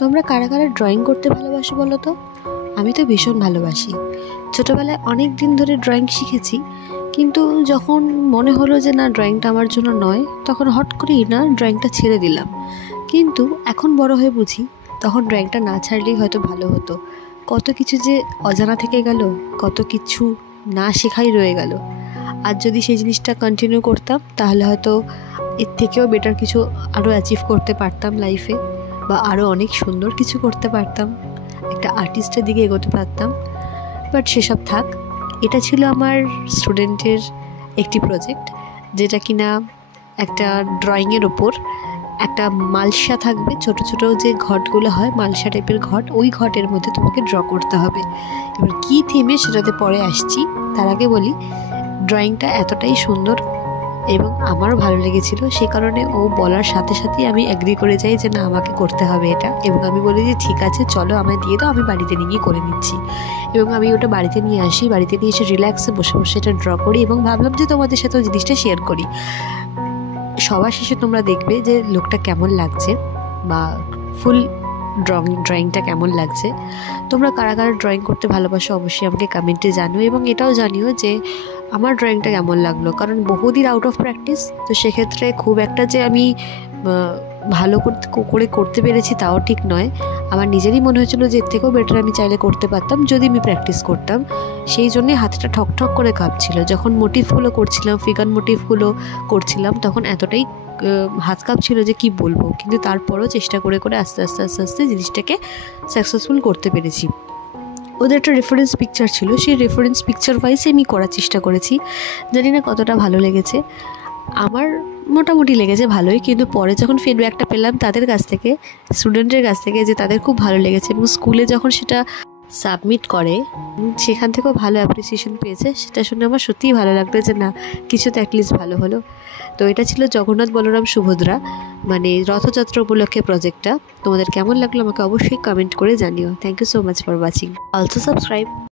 তোমরা কারা কারা ড্রয়িং করতে ভালোবাসো বলো তো? আমি তো ভীষণ ভালোবাসি। ছোটোবেলায় অনেক দিন ধরে ড্রয়িং শিখেছি, কিন্তু যখন মনে হলো যে না, ড্রয়িংটা আমার জন্য নয়, তখন হট করেই না ড্রয়িংটা ছেড়ে দিলাম। কিন্তু এখন বড় হয়ে বুঝি তখন ড্রয়িংটা না ছাড়লেই হয়তো ভালো হতো। কত কিছু যে অজানা থেকে গেল, কত কিছু না শেখাই রয়ে গেল। আর যদি সেই জিনিসটা কন্টিনিউ করতাম তাহলে হয়তো এর থেকেও বেটার কিছু আরও অ্যাচিভ করতে পারতাম লাইফে, বা আরও অনেক সুন্দর কিছু করতে পারতাম, একটা আর্টিস্টের দিকে এগোতে পারতাম। বাট সেসব থাক। এটা ছিল আমার স্টুডেন্টের একটি প্রজেক্ট, যেটা কিনা একটা ড্রয়িংয়ের ওপর একটা মালসা থাকবে, ছোট ছোট যে ঘটগুলো হয় মালসা টাইপের ঘট, ওই ঘটের মধ্যে তোমাকে ড্র করতে হবে। এবার কী থিমে সেটাতে পরে আসছি, তার আগে বলি ড্রয়িংটা এতটাই সুন্দর এবং আমারও ভালো লেগেছিল, সে কারণে ও বলার সাথে সাথেই আমি অ্যাগ্রি করে যাই যে না, আমাকে করতে হবে এটা। এবং আমি বলি যে ঠিক আছে, চলো আমায় দিয়ে দাও, আমি বাড়িতে নিয়ে করে নিচ্ছি। এবং আমি ওটা বাড়িতে নিয়ে আসি, বাড়িতে নিয়ে এসে রিল্যাক্সে বসে বসে এটা ড্র করি এবং ভাবলাম যে তোমাদের সাথে ওই জিনিসটা শেয়ার করি। সবার শেষে তোমরা দেখবে যে লোকটা কেমন লাগছে বা ফুল ড্রয়িংটা কেমন লাগছে। তোমরা কারা কারা ড্রয়িং করতে ভালোবাসো অবশ্যই আমাকে কমেন্টে জানিও, এবং এটাও জানিও যে আমার ড্রয়িংটা কেমন লাগলো। কারণ বহুদিন আউট অফ প্র্যাকটিস, তো সেক্ষেত্রে খুব একটা যে আমি ভালো করে করতে পেরেছি তাও ঠিক নয়। আমার নিজেরই মনে হয়েছিল যে এর থেকেও বেটার আমি চাইলে করতে পারতাম যদি আমি প্র্যাকটিস করতাম। সেই জন্যে হাতটা ঠকঠক করে কাঁপছিল। যখন মোটিভগুলো করছিলাম, ফিগার মোটিভগুলো করছিলাম, তখন এতটাই হাত কাঁপছিল যে কি বলবো। কিন্তু তারপরও চেষ্টা করে করে আস্তে আস্তে আস্তে আস্তে জিনিসটাকে সাকসেসফুল করতে পেরেছি। ওদের একটা রেফারেন্স পিকচার ছিল, সেই রেফারেন্স পিকচার ওয়াইজে আমি করার চেষ্টা করেছি। জানি না কতটা ভালো লেগেছে, আমার মোটামুটি লেগেছে ভালোই। কিন্তু পরে যখন ফিডব্যাকটা পেলাম তাদের কাছ থেকে, স্টুডেন্টের কাছ থেকে, যে তাদের খুব ভালো লেগেছে এবং স্কুলে যখন সেটা সাবমিট করে সেখান থেকেও ভালো অ্যাপ্রিসিয়েশন পেয়েছে, সেটা শুনে আমার সত্যিই ভালো লাগলো যে না, কিছু তো অ্যাটলিস্ট ভালো হলো। তো এটা ছিল জগন্নাথ বলরাম সুভদ্রা মানে রথযাত্রা উপলক্ষে প্রজেক্টটা। তোমাদের কেমন লাগলো আমাকে অবশ্যই কমেন্ট করে জানিও। Thank you so much for watching. Also subscribe.